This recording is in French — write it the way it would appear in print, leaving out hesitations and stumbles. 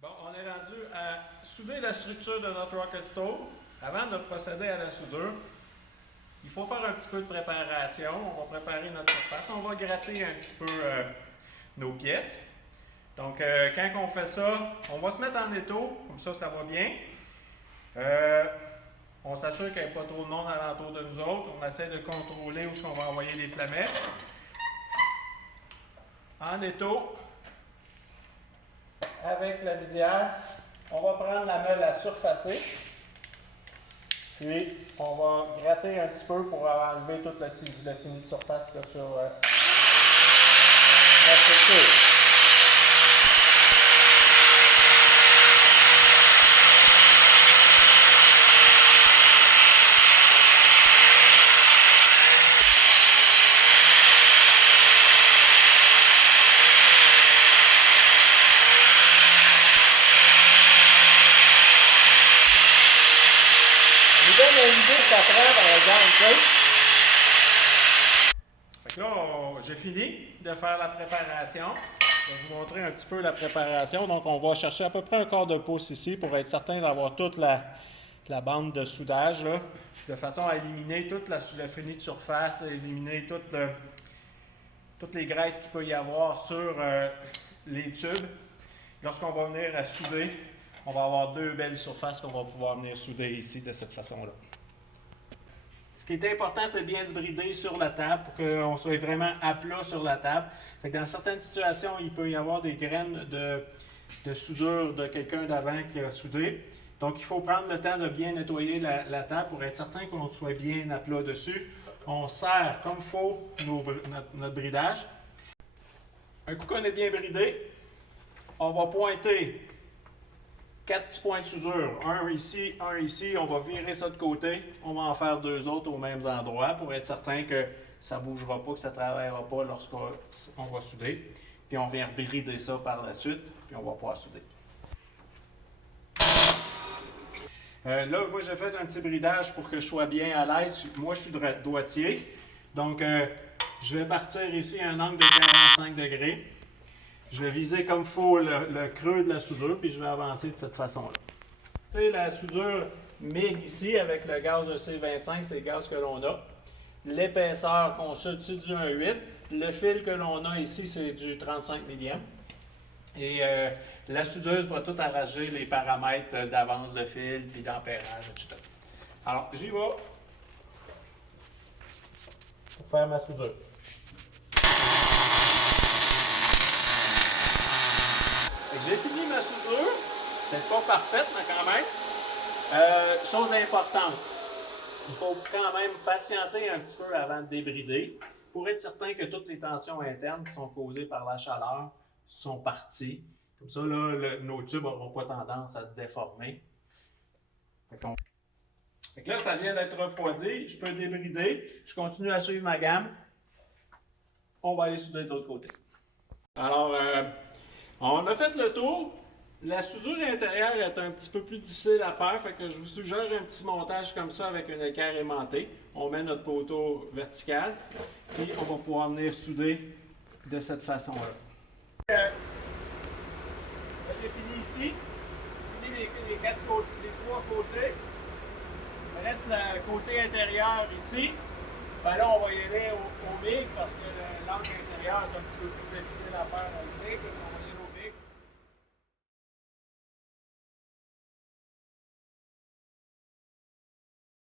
Bon, on est rendu à souder la structure de notre rocket stove. Avant de procéder à la soudure, il faut faire un petit peu de préparation. On va préparer notre surface. On va gratter un petit peu nos pièces. Donc, quand on fait ça, on va se mettre en étau. Comme ça va bien. On s'assure qu'il n'y ait pas trop de monde alentour de nous autres. On essaie de contrôler où on va envoyer les flamèches. En étau, avec la visière, on va prendre la meule à surfacer. Puis, on va gratter un petit peu pour enlever tout le fini de surface là, sur la structure. Ça prend par exemple. Fait que là, j'ai fini de faire la préparation. Je vais vous montrer un petit peu la préparation. Donc, on va chercher à peu près un quart de pouce ici pour être certain d'avoir toute la bande de soudage, là, de façon à éliminer toute la fini de surface, éliminer toutes les graisses qu'il peut y avoir sur les tubes. Lorsqu'on va venir à souder, on va avoir deux belles surfaces qu'on va pouvoir venir souder ici de cette façon-là. Ce qui est important, c'est bien se brider sur la table pour qu'on soit vraiment à plat sur la table. Fait que dans certaines situations, il peut y avoir des graines de soudure de quelqu'un d'avant qui a soudé. Donc, il faut prendre le temps de bien nettoyer la table pour être certain qu'on soit bien à plat dessus. On serre comme il faut notre bridage. Un coup qu'on est bien bridé, on va pointer 4 petits points de soudure, un ici, on va virer ça de côté, on va en faire deux autres aux mêmes endroits pour être certain que ça ne bougera pas, que ça ne travaillera pas lorsqu'on va souder. Puis on vient brider ça par la suite, puis on va pouvoir souder. Là, moi j'ai fait un petit bridage pour que je sois bien à l'aise. Moi je suis droitier, donc je vais partir ici à un angle de 45 degrés. Je vais viser comme il faut le creux de la soudure, puis je vais avancer de cette façon-là. La soudure MIG ici, avec le gaz de C25, c'est le gaz que l'on a. L'épaisseur qu'on soude, c'est du 1,8. Le fil que l'on a ici, c'est du 35 millième. Et la soudeuse va tout arranger les paramètres d'avance de fil, puis d'ampérage, etc. Alors, j'y vais pour faire ma soudure. J'ai fini ma soudure, c'est pas parfaite, mais quand même. Chose importante, il faut quand même patienter un petit peu avant de débrider pour être certain que toutes les tensions internes qui sont causées par la chaleur sont parties. Comme ça, là, nos tubes n'auront pas tendance à se déformer. Fait que là, ça vient d'être refroidi, je peux débrider, je continue à suivre ma gamme. On va aller souder de l'autre côté. Alors, on a fait le tour. La soudure intérieure est un petit peu plus difficile à faire, fait que je vous suggère un petit montage comme ça avec un équerre aimanté. On met notre poteau vertical et on va pouvoir venir souder de cette façon-là. J'ai fini ici. J'ai fini les trois côtés. Il reste le côté intérieur ici. Ben là, on va y aller au MIG parce que l'angle intérieur est un petit peu plus difficile